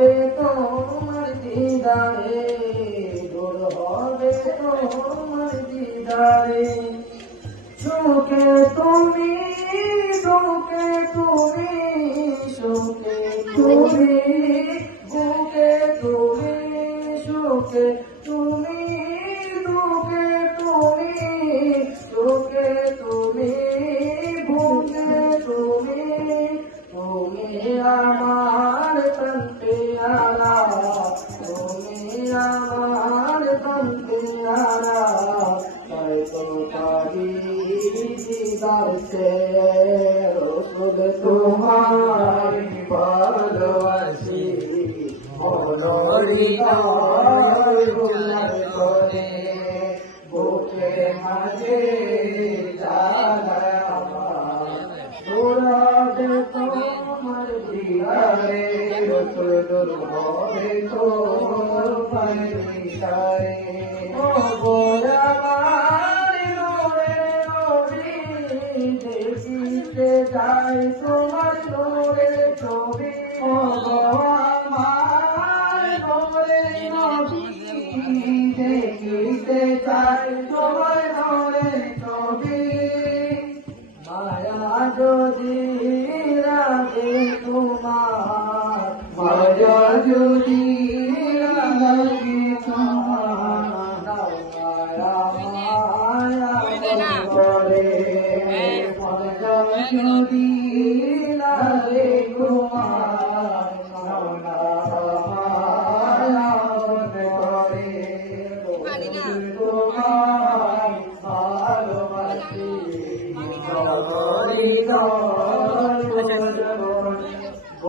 হবে তোমার দিদারে, দূর হবে তোমার দিদারে। সুখে তুমি, সুখে তুমি, সুখে তুমি, বুকে তুমি, সুখে তুমি, দুঃখে তুমি, সুখে তুমি, বুকে তুমি। তুমি আমার তন্তেয়ারা, তুমি আমার তন্তেয়ারা, তাই তো পারি দিদার সে রসুল তোমার ভালোবাসি, মনোহৃদয় উল্লাস করে, বুকে মাঝে জ্বালায় আমার, দূর হবে তোমার দিদারে, রসুল দূর হবে তোর পায়ে। ও গোরা দেখিতে যাই তোমার নূরে